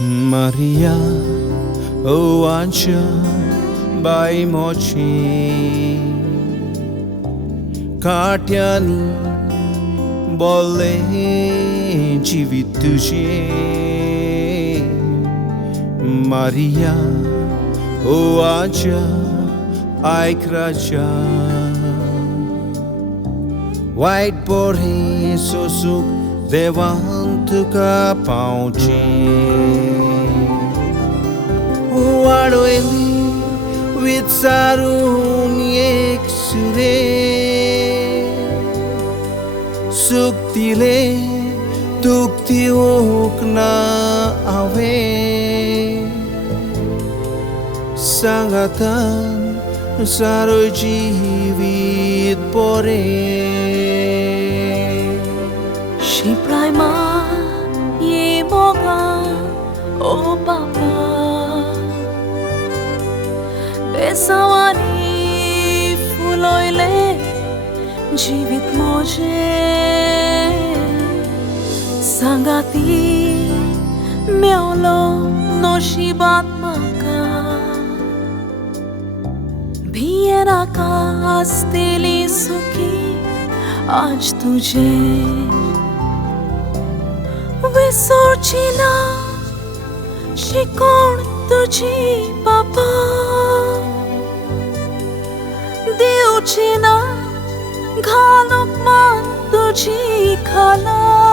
Maria, oh Ancha, by Mochi, Katyani, Bole, Jivituji, Maria, oh Ancha, Aikraja, White Bore, Sosuk, Devantuka Pauchi. Wadoeli with Sarun Yexure Suktile Tukti Okna Ave Sangatan Sarojivit Pore Shipraima Ye Moga O Papa Besawani fuloile jivit moje sangati meolo noshibat maka bhiera ka asteli suki aaj tujhe visorchila shikon तुझी बाबा देवचीना घालूक मान तुझी खाला